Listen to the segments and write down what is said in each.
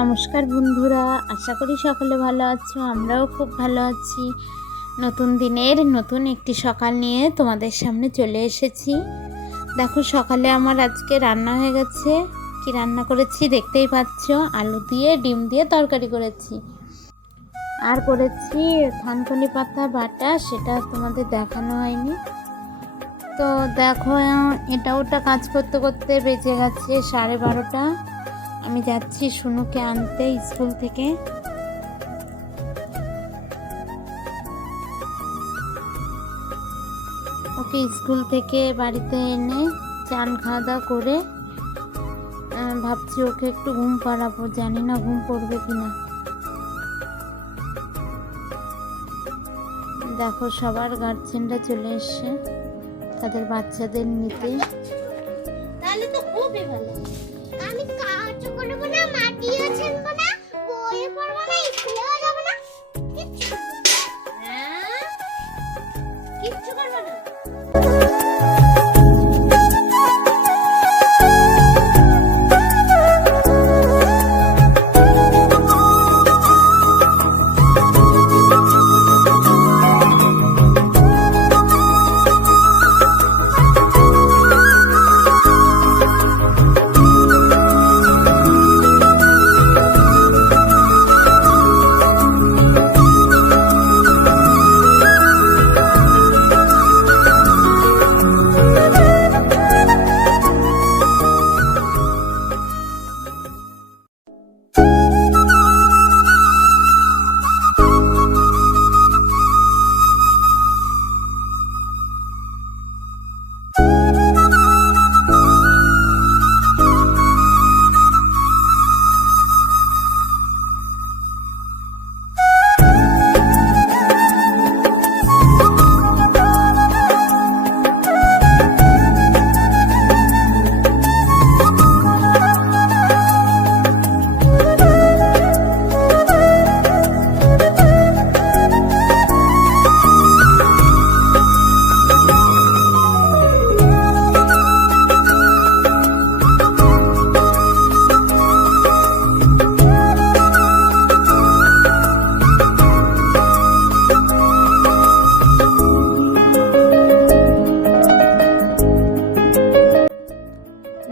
নমস্কার বন্ধুরা, আশা করি সকলে ভালো আছো। আমরাও খুব ভালো আছি। নতুন দিনের নতুন একটি সকাল নিয়ে তোমাদের সামনে চলে এসেছি। দেখো, সকালে আমার আজকে রান্না হয়ে গেছে। কি রান্না করেছি দেখতেই পাচ্ছ। আলু দিয়ে ডিম দিয়ে তরকারি করেছি, আর করেছি থানকুনি পাতা বাটা। সেটা তোমাদের দেখানো হয়নি। তো দেখো, এটা ওটা কাজ করতে করতে বেজে গেছে 12:30। আমি যাচ্ছি শুনুকে আনতে স্কুল থেকে। ওকে স্কুল থেকে বাড়িতে এনে চান খাওয়া দাওয়া করে ভাবছি ওকে একটু ঘুম পাড়াবো। জানি না ঘুম পড়বে কিনা। দেখো, সবার গার্জেনরা চলে এসছে তাদের বাচ্চাদের নিতে। তাহলে তো খুবই ভালো। আমি কাজও করব না, মাটিও ছেনব না, বইও পড়ব না, স্কুলেও যাব না, কিচ্ছু করব না।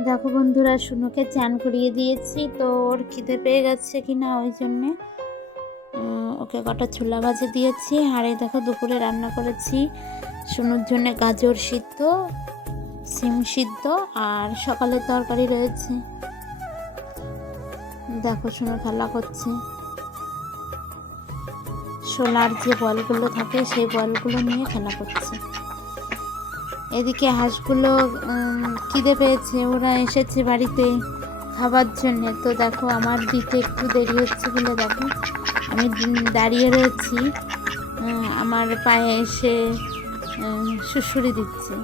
দেখো বন্ধুরা, শুনুকে চান করিয়ে দিয়েছি। তো ওর খিদে পেয়ে গেছে কিনা ওই জন্যে ওকে কটা ছোলা ভাজা দিয়েছি। আর এই দেখো, দুপুরে রান্না করেছি শুনুর জন্য গাজর সিদ্ধ, সিম সিদ্ধ, আর সকালের তরকারি রয়েছে। দেখো, শুনু খেলা করছে। শোলার যে বলগুলো থাকে সেই বলগুলো নিয়ে খেলা করছে। এদিকে হাঁসগুলো খিদে পেয়েছে, ওরা এসেছে বাড়িতে খাবার জন্যে। তো দেখো, আমার দিতে একটু দেরি হচ্ছে বলে দেখো আমি দাঁড়িয়ে রয়েছি। আমার পায়ে এসে সুড়সুড়ি দিচ্ছে।